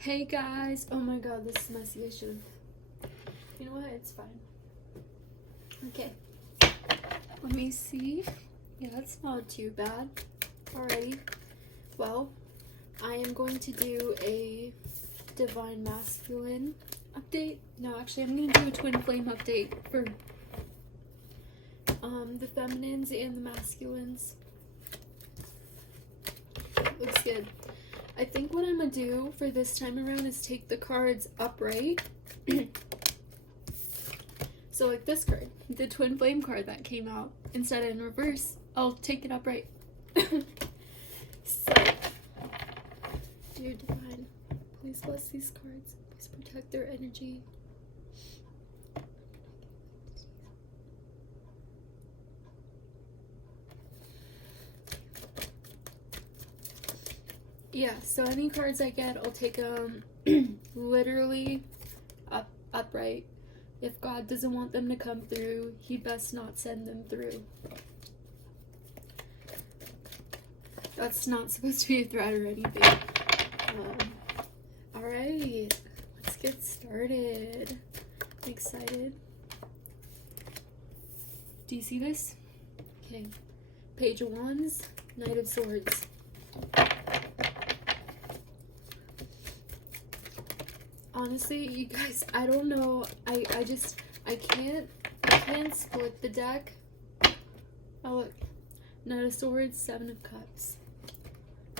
Hey guys! Oh my god, this is messy. I should have. You know what? It's fine. Okay. Let me see. Yeah, it's not too bad. Alrighty. Well, I am going to do a divine masculine update. No, actually, I'm going to do a twin flame update for the feminines and the masculines. Looks good. I think what I'm going to do for this time around is take the cards upright. So like this card, the twin flame card that came out, instead of in reverse, I'll take it upright. So, dear divine, please bless these cards. Please protect their energy. Yeah, so any cards I get, I'll take them literally upright. If God doesn't want them to come through, He best not send them through. That's not supposed to be a threat or anything. Alright, let's get started. I'm excited. Do you see this? Okay. Page of Wands, Knight of Swords. Honestly, you guys, I don't know. I can't split the deck. Oh look. Knight of Swords, Seven of Cups.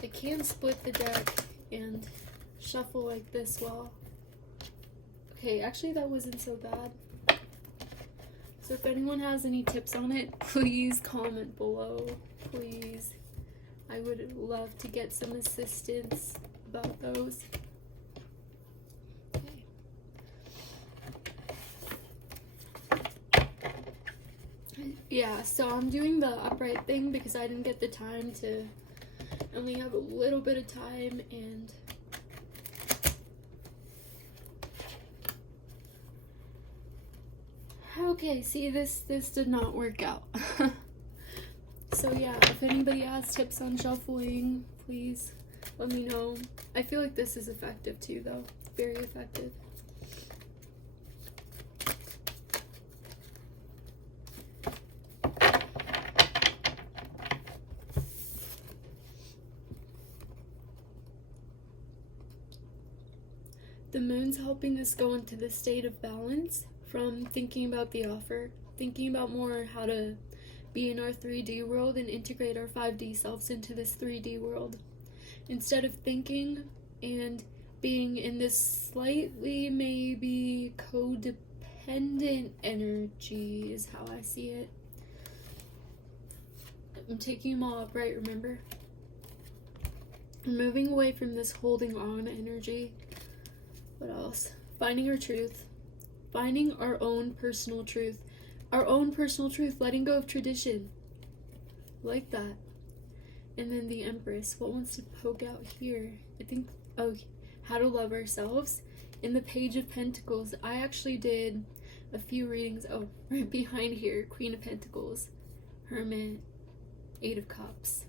I can't split the deck and shuffle like this well. Okay, actually that wasn't so bad. So if anyone has any tips on it, please comment below. Please. I would love to get some assistance about those. Yeah, so I'm doing the upright thing because I didn't get the time to, only have a little bit of time, and okay, see, this did not work out. So yeah, if anybody has tips on shuffling, please let me know. I feel like this is effective too though, very effective. The moon's helping us go into this state of balance from thinking about the offer, thinking about more how to be in our 3D world and integrate our 5D selves into this 3D world. Instead of thinking and being in this slightly maybe codependent energy is how I see it. I'm taking them all upright, remember? I'm moving away from this holding on energy. What else? Finding our truth. Finding our own personal truth. Our own personal truth. Letting go of tradition. Like that. And then the Empress. What wants to poke out here? I think, oh, how to love ourselves. In the Page of Pentacles, I actually did a few readings. Oh, right behind here. Queen of Pentacles. Hermit. Eight of Cups.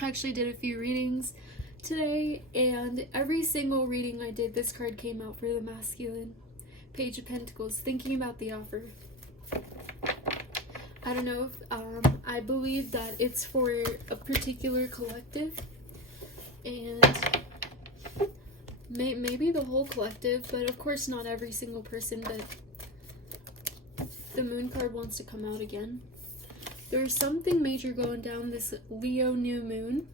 I actually did a few readings today, and every single reading I did, this card came out for the masculine. Page of Pentacles, thinking about the offer. I don't know if, I believe that it's for a particular collective, and maybe the whole collective, but of course not every single person, but the moon card wants to come out again. There's something major going down this Leo new moon.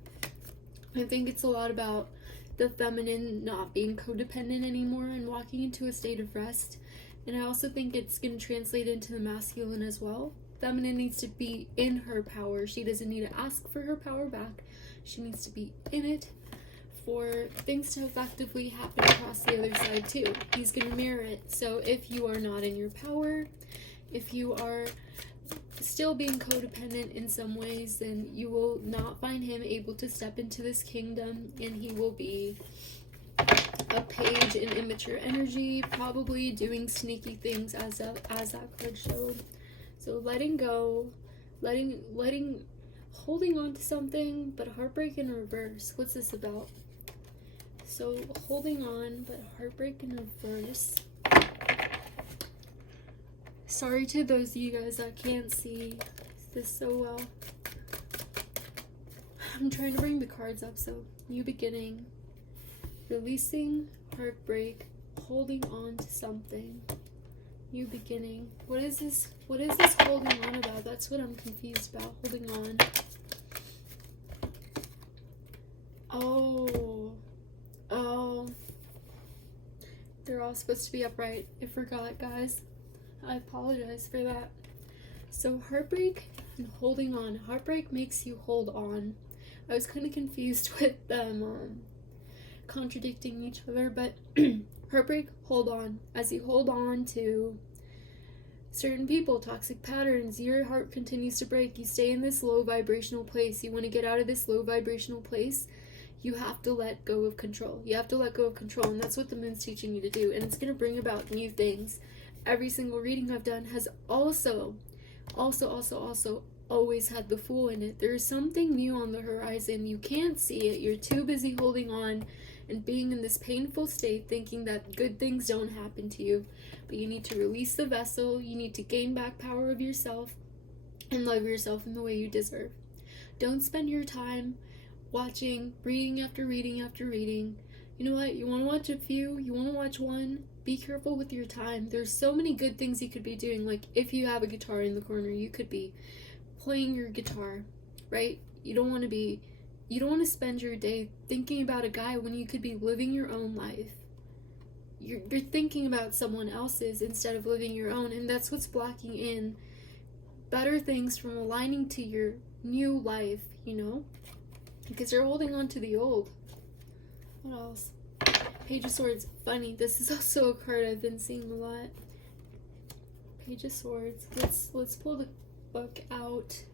I think it's a lot about the feminine not being codependent anymore and walking into a state of rest. And I also think it's going to translate into the masculine as well. Feminine needs to be in her power. She doesn't need to ask for her power back. She needs to be in it for things to effectively happen across the other side too. He's going to mirror it. So if you are not in your power, if you are still being codependent in some ways, then you will not find him able to step into this kingdom, and he will be a page in immature energy, probably doing sneaky things as that card showed. So letting go, holding on to something, but heartbreak in reverse. What's this about? So holding on, but heartbreak in reverse. Sorry to those of you guys that can't see this so well. I'm trying to bring the cards up. So new beginning, releasing, heartbreak, holding on to something, new beginning. What is this holding on about? That's what I'm confused about. Holding on. Oh, they're all supposed to be upright. I forgot, guys. I apologize for that. So heartbreak and holding on. Heartbreak makes you hold on. I was kind of confused with them contradicting each other, but heartbreak, hold on. As you hold on to certain people, toxic patterns, your heart continues to break. You stay in this low vibrational place. You want to get out of this low vibrational place. You have to let go of control. You have to let go of control, and that's what the moon's teaching you to do, and it's going to bring about new things. Every single reading I've done has also always had the Fool in it. There is something new on the horizon. You can't see it. You're too busy holding on and being in this painful state, thinking that good things don't happen to you. But you need to release the vessel. You need to gain back power of yourself and love yourself in the way you deserve. Don't spend your time watching reading after reading after reading. You know what? You want to watch a few, you want to watch one. Be careful with your time. There's so many good things you could be doing. Like if you have a guitar in the corner, you could be playing your guitar, right? You don't want to spend your day thinking about a guy when you could be living your own life. You're thinking about someone else's instead of living your own, and that's what's blocking in better things from aligning to your new life, you know? Because you're holding on to the old. What else? Page of Swords. Funny, this is also a card I've been seeing a lot. Page of Swords. Let's pull the book out.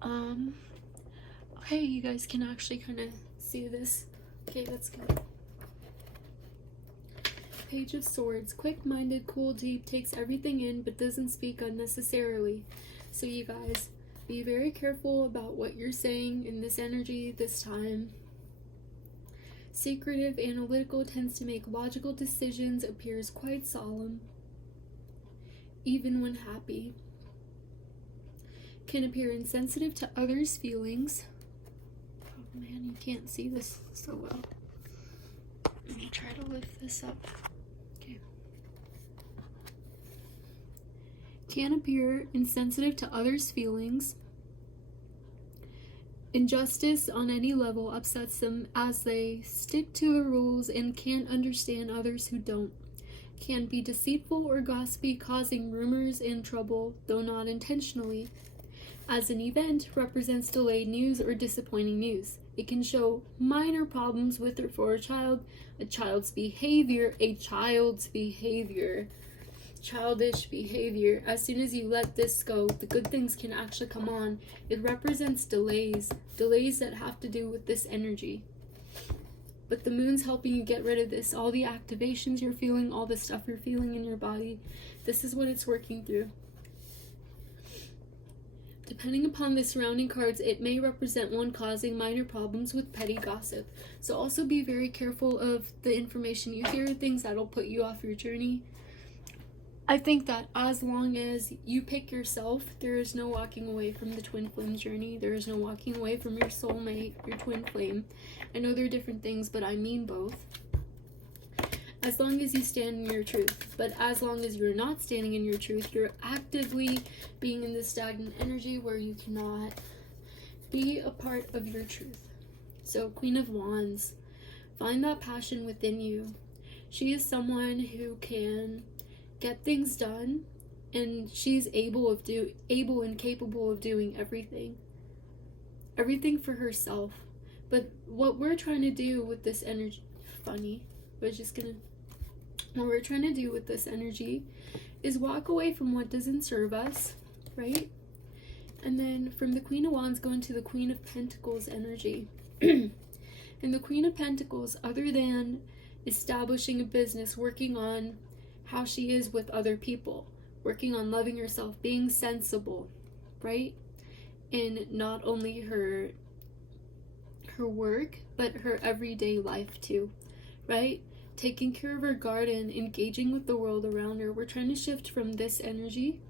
Okay, you guys can actually kind of see this. Okay, that's good. Page of Swords. Quick-minded, cool, deep, takes everything in but doesn't speak unnecessarily. So you guys, be very careful about what you're saying in this energy this time. Secretive, analytical, tends to make logical decisions, appears quite solemn, even when happy. Can appear insensitive to others' feelings. Oh man, you can't see this so well. Let me try to lift this up. Okay. Can appear insensitive to others' feelings. Injustice on any level upsets them as they stick to the rules and can't understand others who don't. Can be deceitful or gossipy, causing rumors and trouble, though not intentionally. As an event, represents delayed news or disappointing news. It can show minor problems with or for a child's behavior, childish behavior. As soon as you let this go, the good things can actually come on. It represents delays that have to do with this energy. But the moon's helping you get rid of this. All the activations you're feeling, all the stuff you're feeling in your body, this is what it's working through. Depending upon the surrounding cards, it may represent one causing minor problems with petty gossip. So also be very careful of the information you hear, things that'll put you off your journey. I think that as long as you pick yourself, there is no walking away from the twin flame journey. There is no walking away from your soulmate, your twin flame. I know they're different things, but I mean both. As long as you stand in your truth. But as long as you're not standing in your truth, you're actively being in this stagnant energy where you cannot be a part of your truth. So, Queen of Wands, find that passion within you. She is someone who can get things done, and she's able and capable of doing everything for herself. But what we're trying to do with this energy, what we're trying to do with this energy is walk away from what doesn't serve us, right? And then from the Queen of Wands, go into the Queen of Pentacles energy. And the Queen of Pentacles, other than establishing a business, working on how she is with other people, working on loving herself, being sensible, right? In not only her her work, but her everyday life too, right? Taking care of her garden, engaging with the world around her. We're trying to shift from this energy,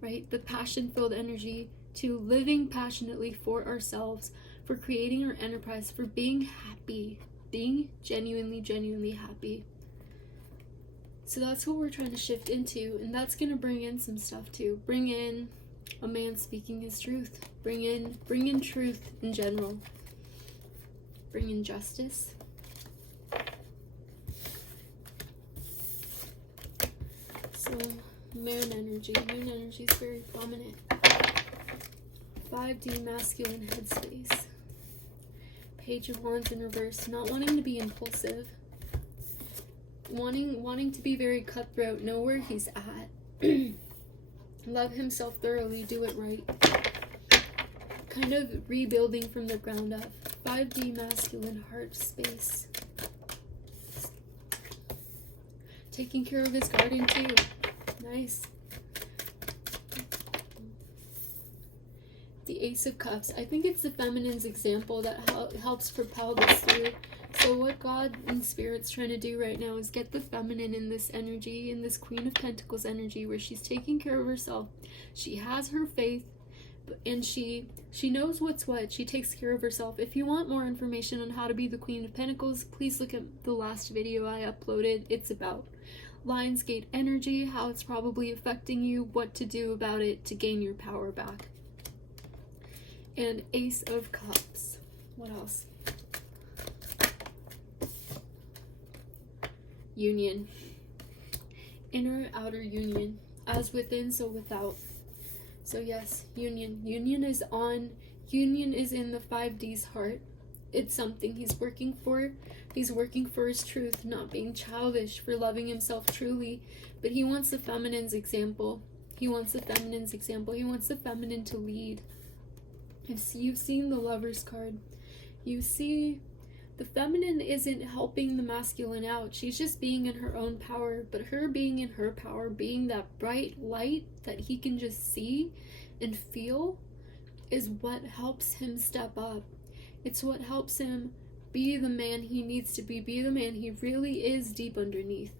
right, the passion-filled energy, to living passionately for ourselves, for creating our enterprise, for being happy, being genuinely happy. So that's what we're trying to shift into, and that's going to bring in some stuff too. Bring in a man speaking his truth. Bring in truth in general. Bring in justice. So, moon energy. Moon energy is very prominent. 5D masculine headspace. Page of Wands in reverse. Not wanting to be impulsive. Wanting to be very cutthroat. Know where he's at. Love himself thoroughly. Do it right. Kind of rebuilding from the ground up. 5D masculine heart space. Taking care of his garden too. Nice. The Ace of Cups. I think it's the feminine's example that helps propel this through. So what God and Spirit's trying to do right now is get the feminine in this energy, in this Queen of Pentacles energy, where she's taking care of herself. She has her faith, and she knows what's what. She takes care of herself. If you want more information on how to be the Queen of Pentacles, please look at the last video I uploaded. It's about Lionsgate energy, how it's probably affecting you, what to do about it to gain your power back. And Ace of Cups. What else? Union. Inner, outer union. As within, so without. So yes, union. Union is in the 5D's heart. It's something he's working for. He's working for his truth, not being childish, for loving himself truly. But he wants the feminine's example. He wants the feminine's example. He wants the feminine to lead. You've seen the Lover's card. You see, the feminine isn't helping the masculine out. She's just being in her own power. But her being in her power, being that bright light that he can just see and feel, is what helps him step up. It's what helps him be the man he needs to be the man he really is deep underneath.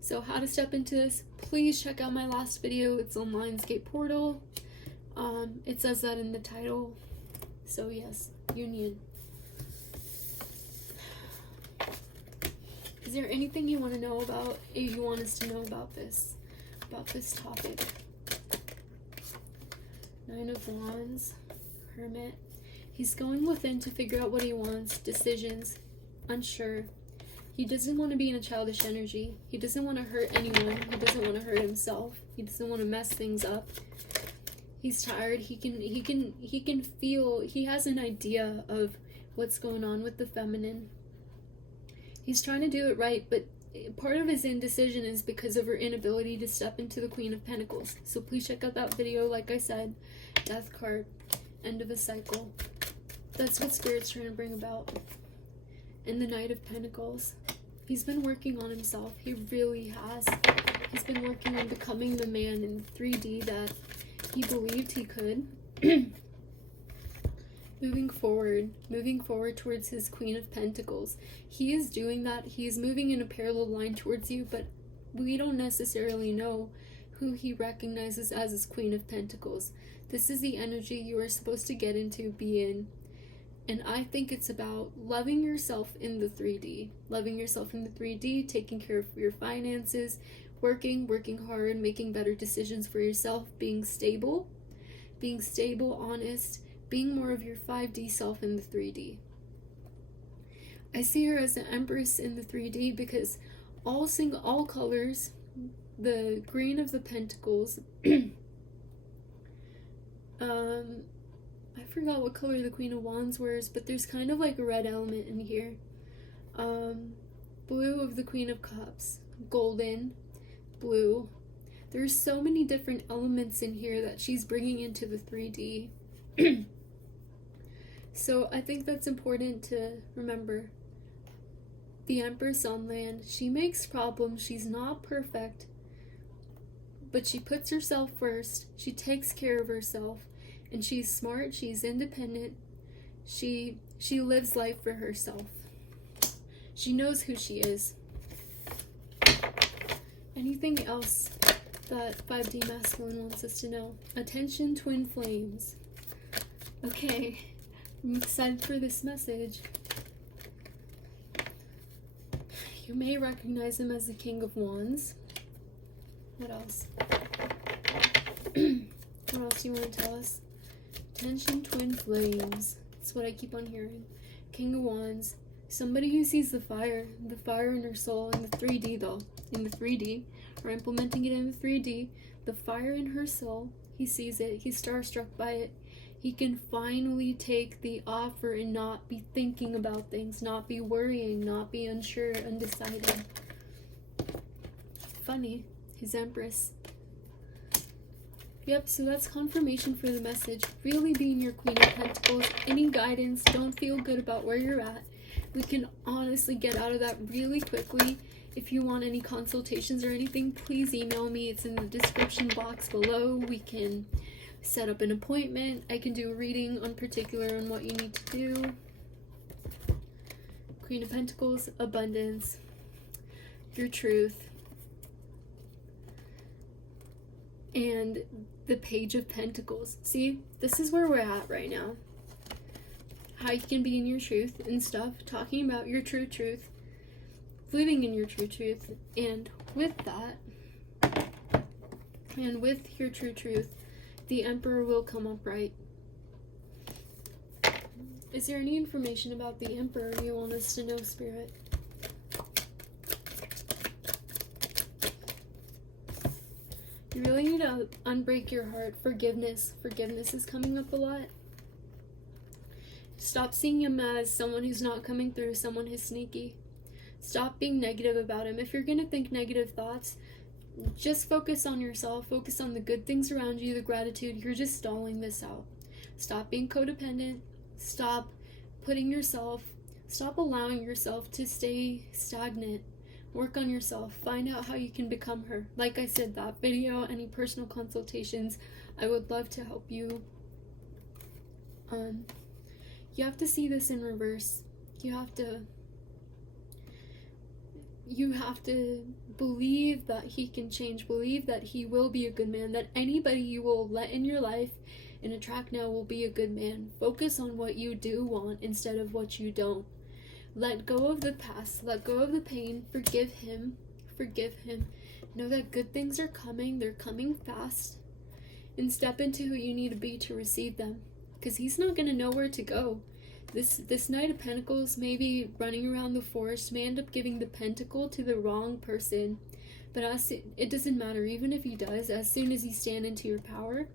So how to step into this, please check out my last video. It's on Lionsgate Portal. It says that in the title. So yes, union. Is there anything you want to know about, you want us to know about this topic? 9 of Wands, Hermit. He's going within to figure out what he wants, decisions, unsure. He doesn't want to be in a childish energy. He doesn't want to hurt anyone. He doesn't want to hurt himself. He doesn't want to mess things up. He's tired. He can feel, he has an idea of what's going on with the feminine. He's trying to do it right, but part of his indecision is because of her inability to step into the Queen of Pentacles. So please check out that video. Like I said, Death card, end of a cycle. That's what Spirit's trying to bring about. And the Knight of Pentacles. He's been working on himself. He really has. He's been working on becoming the man in 3D that he believed he could. moving forward towards his Queen of Pentacles. He is doing that. He is moving in a parallel line towards you, but we don't necessarily know who he recognizes as his Queen of Pentacles. This is the energy you are supposed to get into, be in. And I think it's about loving yourself in the 3D. Loving yourself in the 3D, taking care of your finances, working hard, making better decisions for yourself, being stable, honest, being more of your 5D self in the 3D. I see her as an Empress in the 3D because all colors, the green of the Pentacles, I forgot what color the Queen of Wands wears, but there's kind of like a red element in here. Blue of the Queen of Cups, golden, blue. There's so many different elements in here that she's bringing into the 3D. So I think that's important to remember. The Empress on land, she makes problems. She's not perfect, but she puts herself first. She takes care of herself, and she's smart, she's independent, She lives life for herself. She knows who she is. Anything else that 5D masculine wants us to know? Attention, twin flames. Okay, I'm excited for this message. You may recognize him as the King of Wands. What else? What else do you want to tell us? Attention, twin flames. That's what I keep on hearing. King of Wands. Somebody who sees the fire in her soul, in the 3D though. In the 3D. We're implementing it in the 3D. The fire in her soul. He sees it. He's starstruck by it. He can finally take the offer and not be thinking about things, not be worrying, not be unsure, undecided. Funny. His Empress. Yep, so that's confirmation for the message. Really being your Queen of Pentacles. Any guidance, don't feel good about where you're at. We can honestly get out of that really quickly. If you want any consultations or anything, please email me. It's in the description box below. We can set up an appointment. I can do a reading on particular on what you need to do. Queen of Pentacles, abundance, your truth, and the Page of Pentacles. See, this is where we're at right now. How you can be in your truth and stuff, talking about your true truth, living in your true truth, and with that, and with your true truth, the Emperor will come upright. Is there any information about the Emperor you want us to know, Spirit? You really need to unbreak your heart. Forgiveness. Forgiveness is coming up a lot. Stop seeing him as someone who's not coming through, someone who's sneaky. Stop being negative about him. If you're going to think negative thoughts, just focus on yourself. Focus on the good things around you, the gratitude. You're just stalling this out. Stop being codependent. Stop allowing yourself to stay stagnant. Work on yourself. Find out how you can become her. Like I said, that video, any personal consultations, I would love to help you. You have to see this in reverse. You have to believe that he can change. Believe that he will be a good man. That anybody you will let in your life and attract now will be a good man. Focus on what you do want instead of what you don't. Let go of the past. Let go of the pain. Forgive him. Forgive him. Know that good things are coming. They're coming fast. And step into who you need to be to receive them. Because he's not going to know where to go. This Knight of Pentacles may be running around the forest, may end up giving the pentacle to the wrong person. But it doesn't matter, even if he does. As soon as you stand into your power,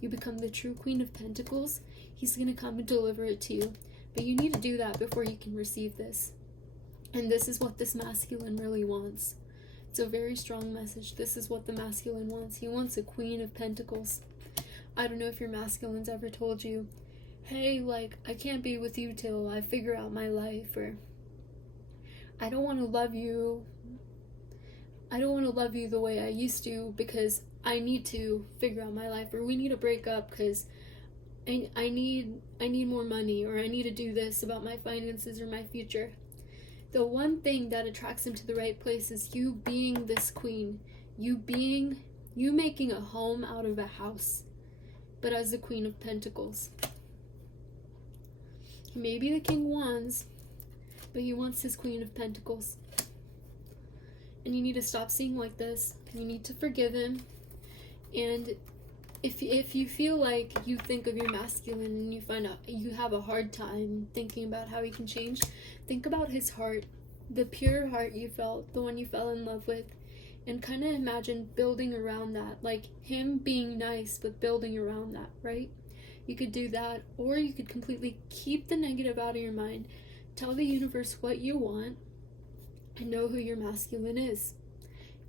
you become the true Queen of Pentacles. He's going to come and deliver it to you. But you need to do that before you can receive this. And this is what this masculine really wants. It's a very strong message. This is what the masculine wants. He wants a Queen of Pentacles. I don't know if your masculine's ever told you, hey, like, I can't be with you till I figure out my life, or I don't want to love you the way I used to because I need to figure out my life, or we need to break up because I need more money, or I need to do this about my finances or my future. The one thing that attracts him to the right place is you being this queen, you making a home out of a house, but as the Queen of Pentacles. He may be the King of Wands, but he wants his Queen of Pentacles. And you need to stop seeing like this. You need to forgive him. And if you feel like you think of your masculine and you find out you have a hard time thinking about how he can change, think about his heart, the pure heart you felt, the one you fell in love with, and kind of imagine building around that, like him being nice, but building around that, right? You could do that, or you could completely keep the negative out of your mind, tell the universe what you want, and know who your masculine is.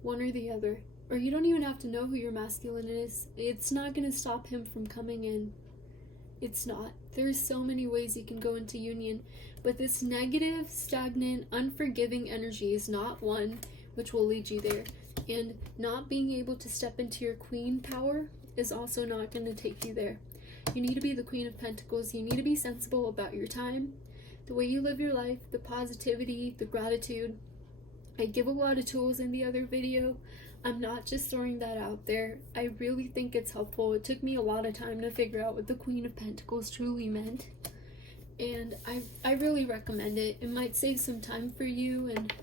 One or the other. Or you don't even have to know who your masculine is. It's not going to stop him from coming in. It's not. There's so many ways you can go into union. But this negative, stagnant, unforgiving energy is not one which will lead you there. And not being able to step into your queen power is also not going to take you there. You need to be the Queen of Pentacles. You need to be sensible about your time, the way you live your life, the positivity, the gratitude. I give a lot of tools in the other video. I'm not just throwing that out there. I really think it's helpful. It took me a lot of time to figure out what the Queen of Pentacles truly meant. And I really recommend it. It might save some time for you, and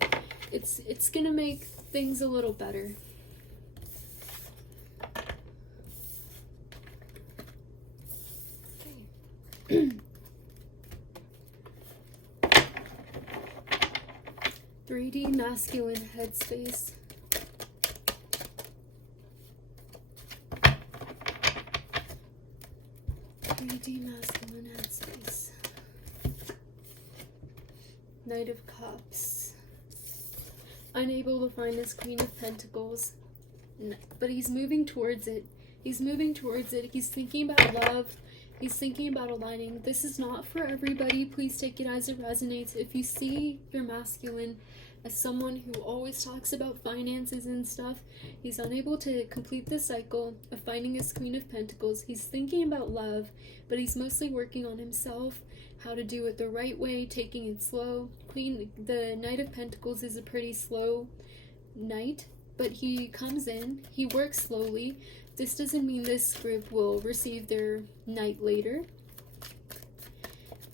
it's gonna make things a little better. Okay. 3D masculine headspace. Masculine headspace. Knight of Cups. Unable to find his Queen of Pentacles, but he's moving towards it. He's moving towards it. He's thinking about love. He's thinking about aligning. This is not for everybody. Please take it as it resonates. If you see your masculine as someone who always talks about finances and stuff, he's unable to complete the cycle of finding his Queen of Pentacles. He's thinking about love, but he's mostly working on himself, how to do it the right way, taking it slow. The Knight of Pentacles is a pretty slow knight, but he comes in, he works slowly. This doesn't mean this group will receive their knight later,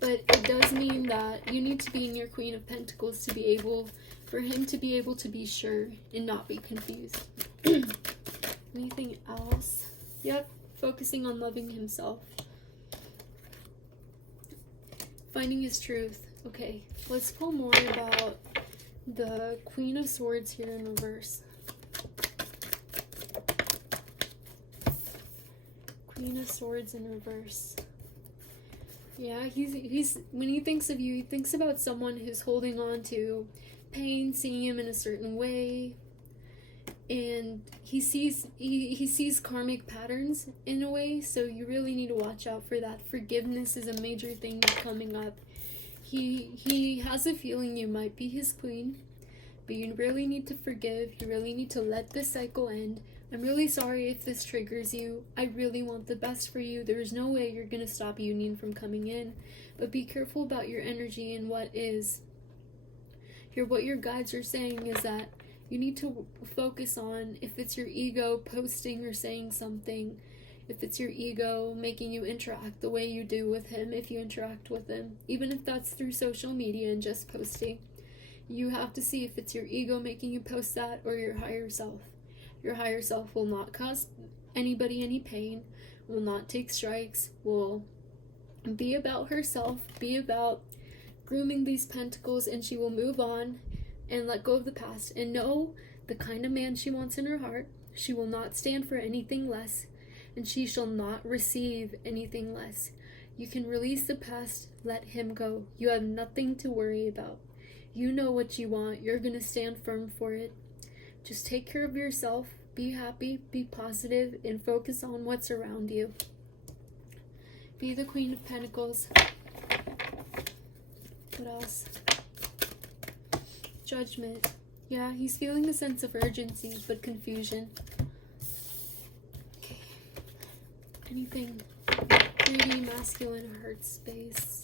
but it does mean that you need to be in your Queen of Pentacles to be able, for him to be able to be sure and not be confused. Anything else? Yep, focusing on loving himself. Finding his truth. Okay, let's pull more about the Queen of Swords here in reverse. Queen of Swords in reverse. Yeah, he's when he thinks of you, he thinks about someone who's holding on to pain, seeing him in a certain way, and he sees karmic patterns in a way, so you really need to watch out for that. Forgiveness is a major thing coming up. He has a feeling you might be his queen, but you really need to forgive. You really need to let this cycle end. I'm really sorry if this triggers you. I really want the best for you. There's no way you're gonna stop union from coming in, but be careful about your energy and what your guides are saying is that you need to focus on if it's your ego posting or saying something, if it's your ego making you interact the way you do with him, if you interact with him, even if that's through social media and just posting. You have to see if it's your ego making you post that or your higher self. Your higher self will not cause anybody any pain, will not take strikes, will be about herself, be about grooming these pentacles, and she will move on and let go of the past and know the kind of man she wants in her heart. She will not stand for anything less, and she shall not receive anything less. You can release the past, let him go. You have nothing to worry about. You know what you want. You're going to stand firm for it. Just take care of yourself, be happy, be positive, and focus on what's around you. Be the Queen of Pentacles. What else? Judgment. Yeah, he's feeling a sense of urgency, but confusion. Okay. Anything 3D masculine heart space.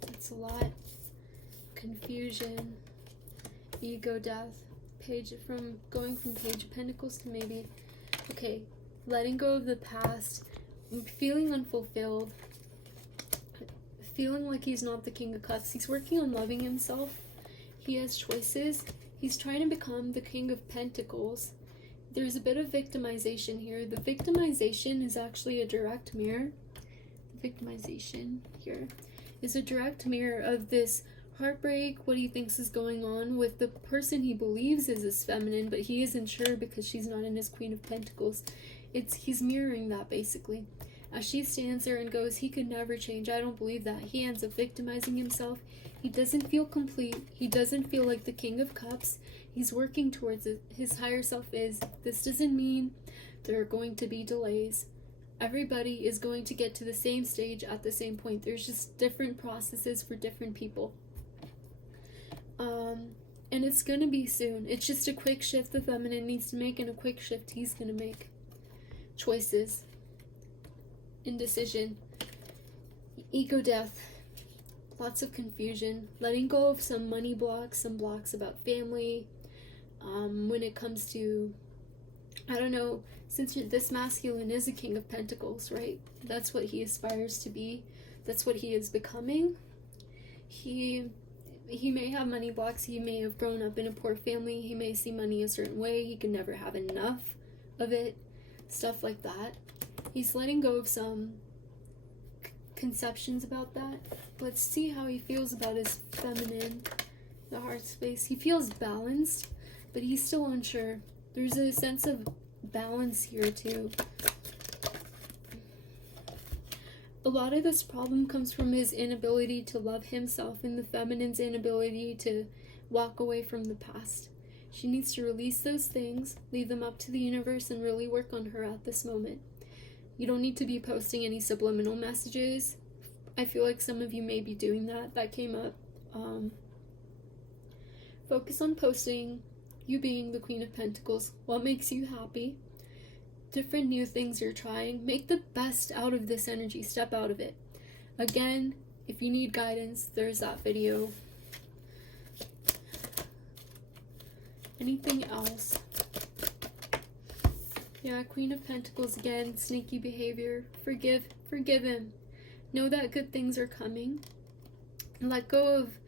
That's a lot. Confusion. Ego death. Going from Page of Pentacles to maybe, okay, letting go of the past, feeling unfulfilled, feeling like he's not the King of Cups. He's working on loving himself. He has choices. He's trying to become the King of Pentacles. There's a bit of victimization here. The victimization is actually a direct mirror. The victimization here is a direct mirror of this heartbreak, what he thinks is going on with the person he believes is his feminine, but he isn't sure because she's not in his Queen of Pentacles. He's mirroring that basically. As she stands there and goes, he could never change. I don't believe that. He ends up victimizing himself. He doesn't feel complete. He doesn't feel like the King of Cups. He's working towards it. His higher self is. This doesn't mean there are going to be delays. Everybody is going to get to the same stage at the same point. There's just different processes for different people. And it's gonna be soon. It's just a quick shift the feminine needs to make, and a quick shift he's gonna make. Choices. indecision, ego death, lots of confusion, letting go of some money blocks, some blocks about family. When it comes to, I don't know, since this masculine is a king of pentacles, right? That's what he aspires to be. That's what he is becoming. He may have money blocks. He may have grown up in a poor family. He may see money a certain way. He can never have enough of it. Stuff like that. He's letting go of some conceptions about that. Let's see how he feels about his feminine, the heart space. He feels balanced, but he's still unsure. There's a sense of balance here too. A lot of this problem comes from his inability to love himself and the feminine's inability to walk away from the past. She needs to release those things, leave them up to the universe, and really work on her at this moment. You don't need to be posting any subliminal messages. I feel like some of you may be doing that. That came up. Focus on posting you being the Queen of Pentacles. What makes you happy? Different new things you're trying. Make the best out of this energy. Step out of it. Again, if you need guidance, there's that video. Anything else? Yeah, Queen of Pentacles again. Sneaky behavior. Forgive him. Know that good things are coming. Let go of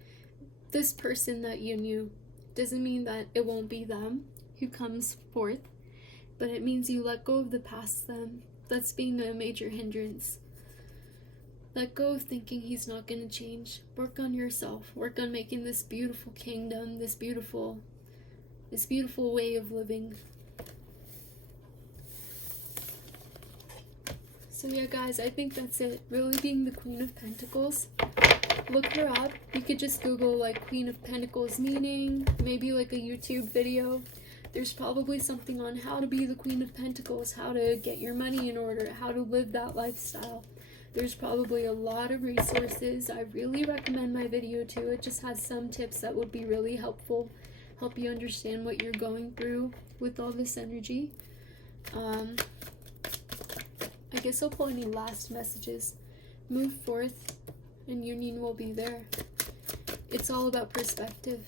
this person that you knew. Doesn't mean that it won't be them who comes forth, but it means you let go of the past them. That's being a major hindrance. Let go of thinking he's not going to change. Work on yourself. Work on making this beautiful kingdom, this beautiful way of living. So yeah, guys, I think that's it. Really being the Queen of Pentacles. Look her up. You could just Google like Queen of Pentacles meaning, maybe like a YouTube video. There's probably something on how to be the Queen of Pentacles, how to get your money in order, how to live that lifestyle. There's probably a lot of resources. I really recommend my video too. It just has some tips that would be really helpful, help you understand what you're going through with all this energy. I guess I'll pull any last messages. Move forth and union will be there. It's all about perspective,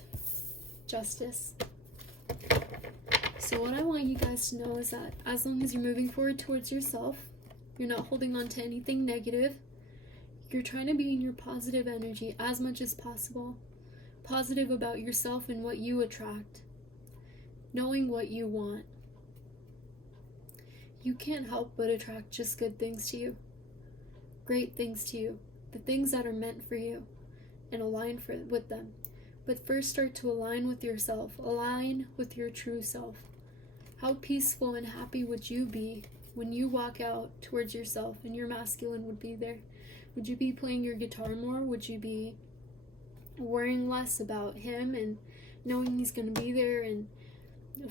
justice. So what I want you guys to know is that as long as you're moving forward towards yourself, you're not holding on to anything negative, you're trying to be in your positive energy as much as possible. Positive about yourself and what you attract. Knowing what you want. You can't help but attract just good things to you. Great things to you. The things that are meant for you. And align with them. But first start to align with yourself. Align with your true self. How peaceful and happy would you be when you walk out towards yourself and your masculine would be there? Would you be playing your guitar more? Would you be worrying less about him and knowing he's going to be there and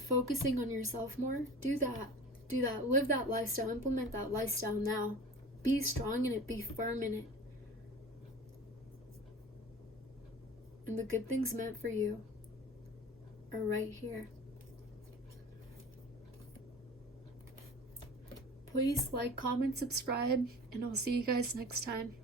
focusing on yourself more? Do that. Do that. Live that lifestyle. Implement that lifestyle now. Be strong in it. Be firm in it. And the good things meant for you are right here. Please like, comment, subscribe, and I'll see you guys next time.